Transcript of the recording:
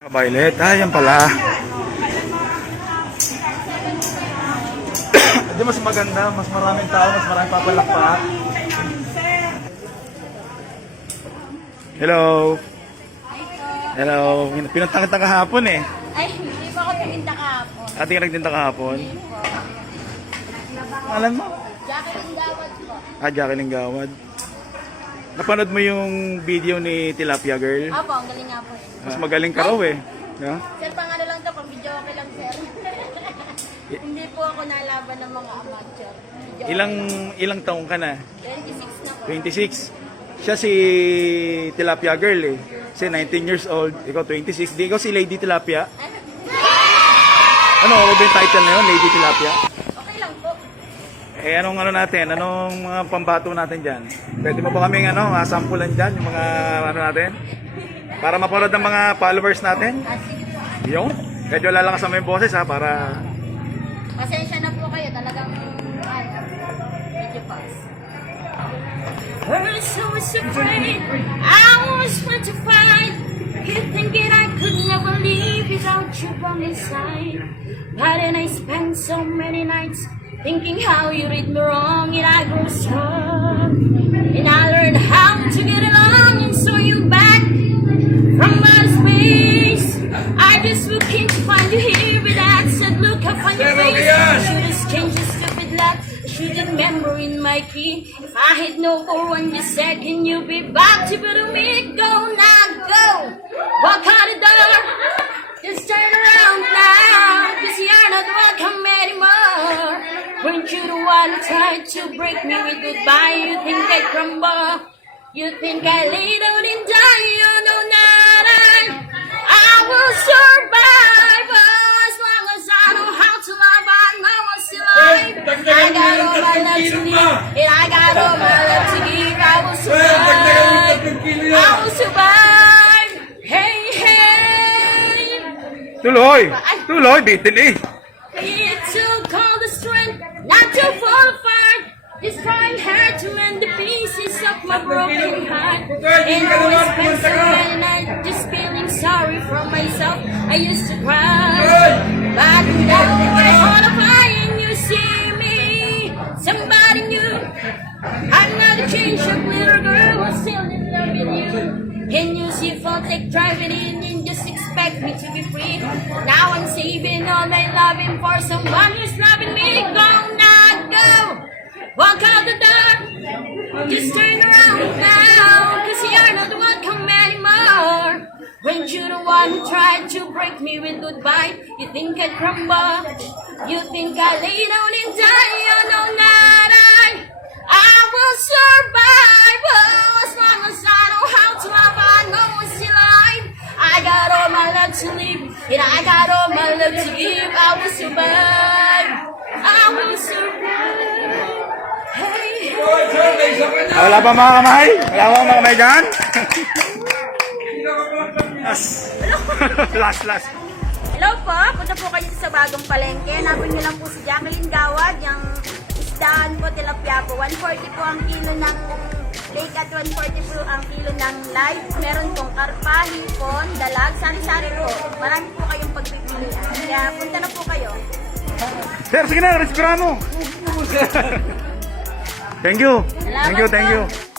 Violet, yan pala. Hindi mas maganda, mas maraming tao, mas maraming papalakpak. Hello. Hello. Pinunta kita kahapon eh. Ay, hindi pa ako tuminta kahapon. Ate ka nagtinta kahapon? Alam mo? Jacqueline Gawad po. Jacqueline Gawad. Napanood mo yung video ni Tilapia Girl? Apo, ang galing nga po. Mas magaling ka raw eh. No? Sir, pang ano lang to, pang video okay lang, sir. Hindi po ako nalaban ng mga amateur. Ilang taong ka na? 26 na po. 26. Siya si Tilapia Girl eh. Kasi 19 years old, ikaw 26. Di ikaw si Lady Tilapia? Ano, ano ba yung title na yun? Lady Tilapia? Okay lang po. Anong ano natin? Anong mga pambato natin dyan? Pwede mo ba kaming sampulan dyan? Yung mga ano natin? Para mapanood ng mga followers natin? Sige po. Yung? Medyo lalakas naman yung boses ha, para... Pasensya na po kayo, talagang medyo pass. First I was afraid, I was petrified. You thinking I could never leave without you by my side. But then I spent so many nights thinking how you did me wrong, and I grew strong. And I learned how to get along, and saw you back from my space. I just looking to find you here with that sad look up on your face. I should have changed your stupid luck. I should have remember in my key. If I had no for 1 second, you'd be back to me. Go now, go. Walk out the door. Just turn around now, 'cause you're not welcome anymore. Weren't you the one who tried to break me with goodbye? You think I crumble? You think I lay down and die? You know not I will survive as long as I know how to love. I know I'm still alive. I got all my love to give, and I got all my love to give. I will survive. I will survive. Hey, hey. Tuloy! Tuloy! Bitin eh! It took all the strength not to fall apart. Just trying hard to mend the pieces of my broken heart. And I spent so many nights just feeling sorry for myself. I used to cry, but now I wanna cry and you see me. Somebody new. I'm not a changed up little girl who's still in love with you. And you see for take driving in and just expect me to be free. Now I'm saving all my loving for someone who's loving me. Go now, go. Walk out the door, just turn around now, 'cause you're not welcome anymore. When you're the one who tried to break me with goodbye, you think I'd crumble, you think I lay down and die. You know not I will survive as long as I know how to love. I know I'm still alive. I got all my love to live, and I got all my love to give. I will survive, I will survive. Hey, hey. Wala ba mga kamay? Wala ba mga kamay dyan? Last. Hello po, punta po kayo sa bagong palengke. Hanapin niyo lang po si Jacqueline Gawad. Yung isdaan po, tilapia po. 140 po ang kilo ng lake at 140 po ang kilo ng live. Meron pong karpa, hipon, dalag, sari-sari po. Marami po kayong pagpipilian. Kaya punta na po kayo. Sir, sige na, respira mo. Thank you. Salamat Thank you. po.